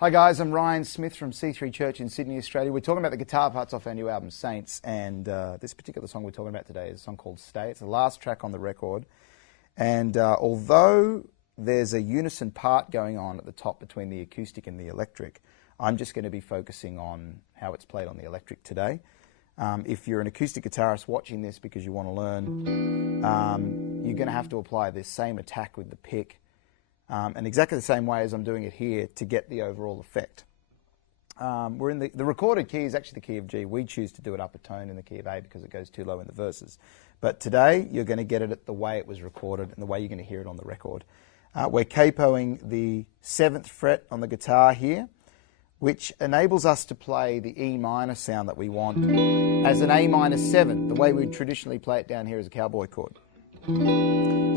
Hi guys, I'm Ryan Smith from C3 Church in Sydney, Australia. We're talking about the guitar parts off our new album, Saints, and this particular song we're talking about today is a song called Stay. It's the last track on the record, and although there's a unison part going on at the top between the acoustic and the electric, I'm just going to be focusing on how it's played on the electric today. If you're an acoustic guitarist watching this because you want to learn, you're going to have to apply this same attack with the pick, and exactly the same way as I'm doing it here to get the overall effect. We're in the recorded key is actually the key of G. We choose to do it up a tone in the key of A because it goes too low in the verses. But today you're going to get it at the way it was recorded and the way you're going to hear it on the record. We're capoing the 7th fret on the guitar here, which enables us to play the E minor sound that we want as an A minor 7, the way we would traditionally play it down here as a cowboy chord.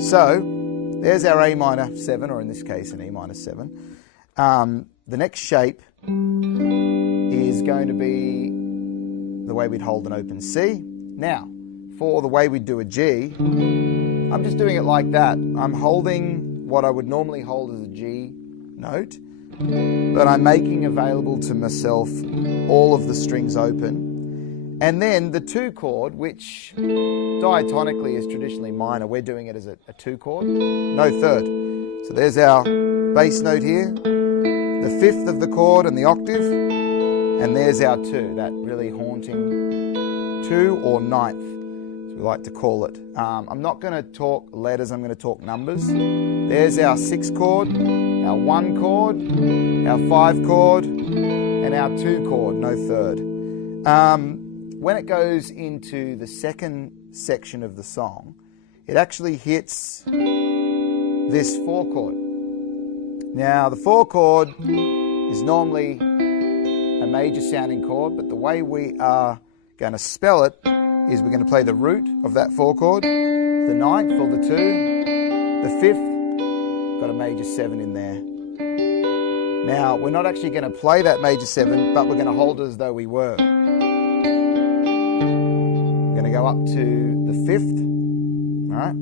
So there's our A minor 7, or in this case an E minor 7. The next shape is going to be the way we'd hold an open C. Now, for the way we'd do a G, I'm just doing it like that. I'm holding what I would normally hold as a G note, but I'm making available to myself all of the strings open. And then the 2 chord, which diatonically is traditionally minor, we're doing it as a 2 chord, no third. So there's our bass note here, the 5th of the chord and the octave, and there's our 2, that really haunting 2 or 9th, as we like to call it. I'm not going to talk letters, I'm going to talk numbers. There's our 6 chord, our 1 chord, our 5 chord, and our 2 chord, no third. When it goes into the second section of the song, it actually hits this 4 chord. Now, the 4 chord is normally a major sounding chord, but the way we are going to spell it is we're going to play the root of that 4 chord, the 9th or the 2, the 5th, got a major 7 in there. Now, we're not actually going to play that major 7, but we're going to hold it as though we were. We're going to go up to the 5th, all right?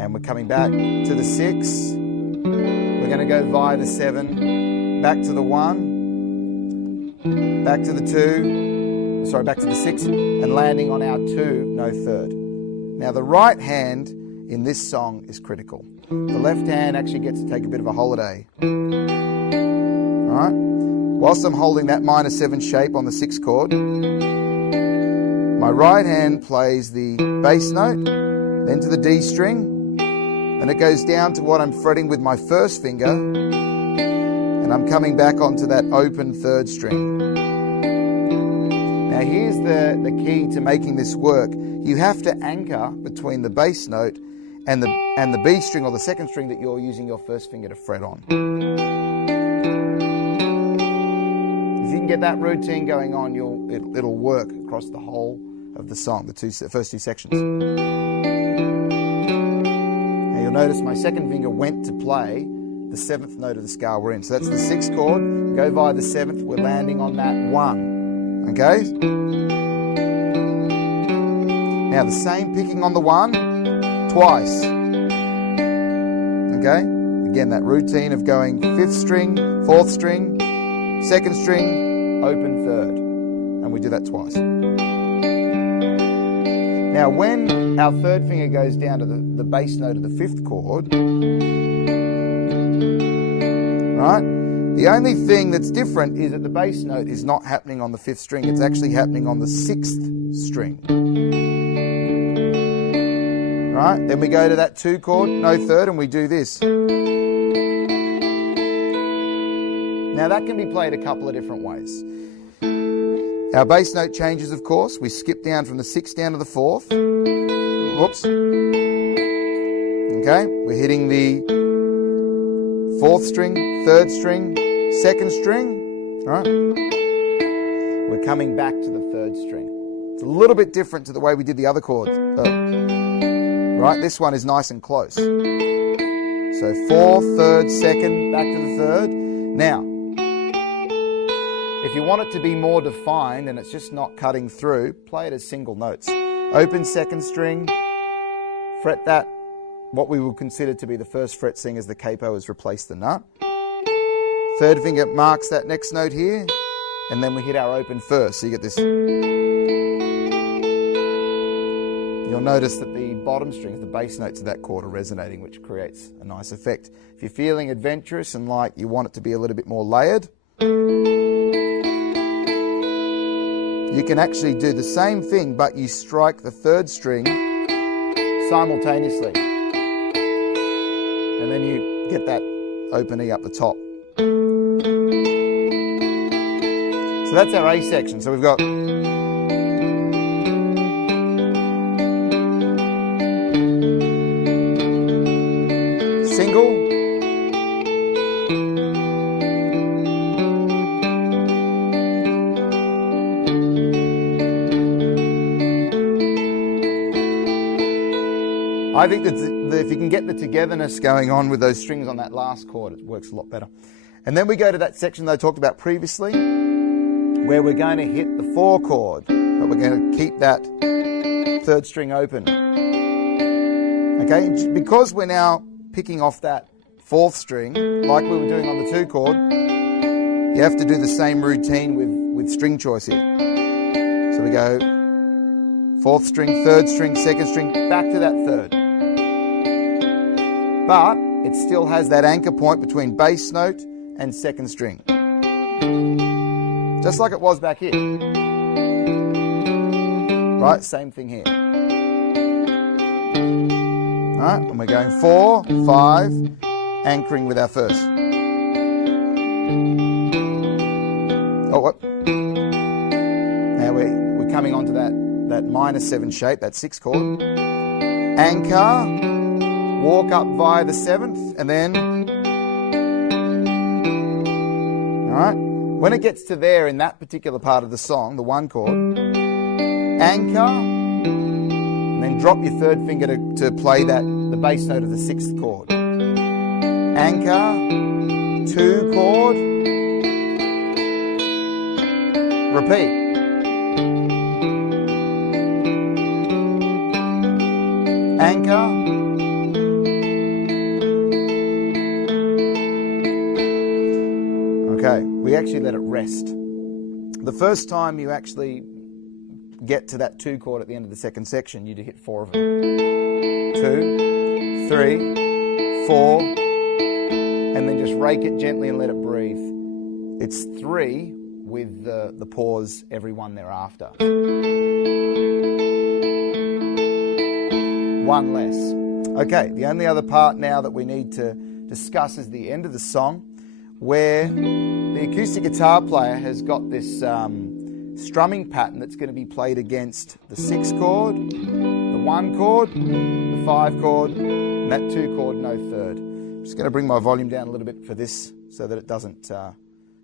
And we're coming back to the 6. We're going to go via the 7, back to the 1, back to the 2, sorry, back to the 6, and landing on our 2, no third. Now, the right hand in this song is critical. The left hand actually gets to take a bit of a holiday. All right? Whilst I'm holding that minor 7 shape on the 6 chord, my right hand plays the bass note, then to the D string, and it goes down to what I'm fretting with my first finger, and I'm coming back onto that open 3rd string. Now here's the key to making this work. You have to anchor between the bass note and the B string or the 2nd string that you're using your first finger to fret on. If you can get that routine going on, it'll work across the whole of the song, the first 2 sections. Now you'll notice my 2nd finger went to play the 7th note of the scale we're in. So that's the 6th chord, go via the 7th, we're landing on that 1. Okay? Now the same picking on the 1 twice. Okay? Again, that routine of going 5th string, 4th string, 2nd string, open 3rd. And we do that twice. Now when our 3rd finger goes down to the bass note of the 5th chord, right? The only thing that's different is that the bass note is not happening on the 5th string, it's actually happening on the 6th string. Right? Then we go to that 2 chord, no third, and we do this. Now that can be played a couple of different ways. Our bass note changes, of course. We skip down from the 6th down to the 4th. Whoops. Okay, we're hitting the 4th string, 3rd string, 2nd string. All right. We're coming back to the 3rd string. It's a little bit different to the way we did the other chords. Right, this one is nice and close. So 4th, 3rd, 2nd, back to the 3rd. Now, if you want it to be more defined and it's just not cutting through, play it as single notes. Open 2nd string, fret that, what we would consider to be the 1st fret, seeing as the capo has replaced the nut. Third finger marks that next note here, and then we hit our open first. So you get this. You'll notice that the bottom strings, the bass notes of that chord are resonating, which creates a nice effect. If you're feeling adventurous and like you want it to be a little bit more layered, you can actually do the same thing, but you strike the third string simultaneously. And then you get that open E up the top. So that's our A section. So we've got single, I think that if you can get the togetherness going on with those strings on that last chord, it works a lot better. And then we go to that section that I talked about previously, where we're going to hit the 4 chord, but we're going to keep that third string open. Okay, because we're now picking off that 4th string, like we were doing on the 2 chord, you have to do the same routine with string choice here. So we go 4th string, 3rd string, 2nd string, back to that 3rd. But it still has that anchor point between bass note and 2nd string. Just like it was back here. Right, same thing here. Alright, and we're going 4, 5, anchoring with our first. Oh, what? Now we're coming onto that minor 7 shape, that 6 chord. Anchor, walk up via the 7th, and then... Alright, when it gets to there in that particular part of the song, the 1 chord, anchor, and then drop your 3rd finger to play the bass note of the 6th chord. Anchor, 2 chord, repeat. Anchor, okay, we actually let it rest. The first time you actually get to that 2 chord at the end of the 2nd section, you do hit 4 of them. 2, 3, 4, and then just rake it gently and let it breathe. It's 3 with the pause every one thereafter. 1 less. Okay, the only other part now that we need to discuss is the end of the song, where the acoustic guitar player has got this strumming pattern that's going to be played against the 6 chord, the 1 chord, the 5 chord, and that 2 chord, no 3rd. I'm just going to bring my volume down a little bit for this so that it doesn't,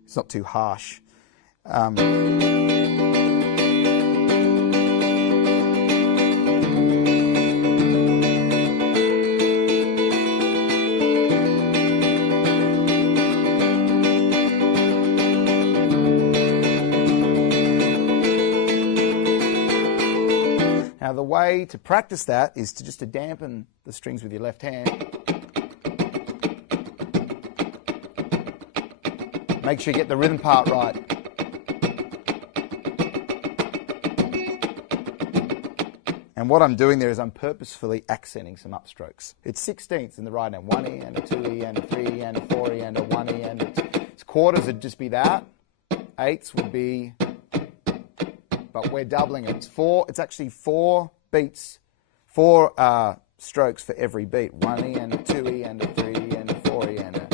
it's not too harsh. Now the way to practice that is to dampen the strings with your left hand. Make sure you get the rhythm part right. And what I'm doing there is I'm purposefully accenting some upstrokes. It's 16ths in the right hand, 1 E and a 2 E and a 3 E and a 4 E and a 1 E, and its quarters would just be that. 8ths would be, but we're doubling it. It's actually 4 beats, 4 strokes for every beat. 1 E and a 2 E and a 3 E and a 4 E and a...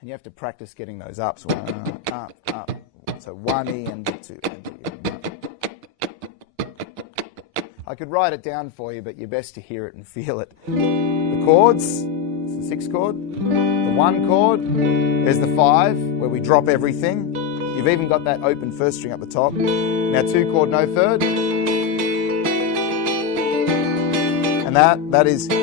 And you have to practice getting those ups. 1, up, up. So 1 E and a 2 and 3 E. I could write it down for you, but you're best to hear it and feel it. The chords, it's the 6 chord. The 1 chord, there's the 5, where we drop everything. You've even got that open first string up the top. Now 2 chord, no 3rd. And that is the...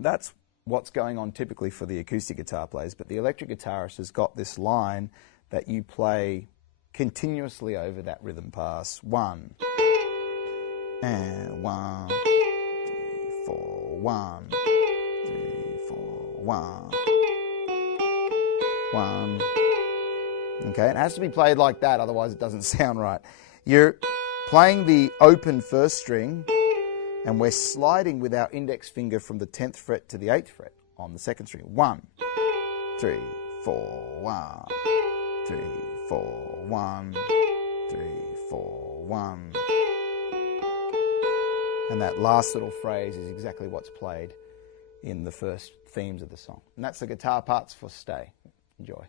That's what's going on typically for the acoustic guitar players, but the electric guitarist has got this line that you play continuously over that rhythm pass. 1 and 1, 3, 4, 1, 3, 4, 1, 1. Okay, it has to be played like that, otherwise it doesn't sound right. You're playing the open first string, and we're sliding with our index finger from the 10th fret to the 8th fret on the second string. 1, 3, 4, 1, 3, 4, 1, 3, 4, 1. And that last little phrase is exactly what's played in the first themes of the song. And that's the guitar parts for Stay. Enjoy.